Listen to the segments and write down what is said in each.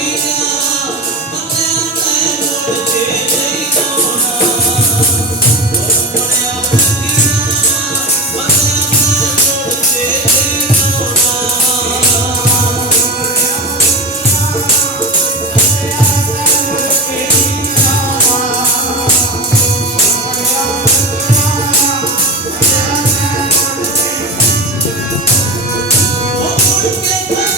Yeah. Woo!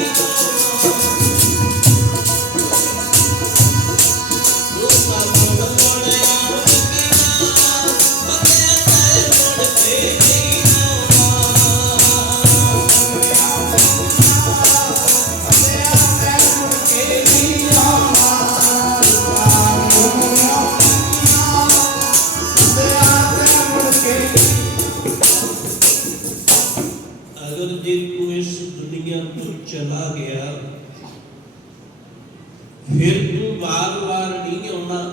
you. ਚਲਾ ਗਿਆ। ਫਿਰ ਤੂੰ ਵਾਰ-ਵਾਰ ਨਹੀਂ ਆਉਣਾ।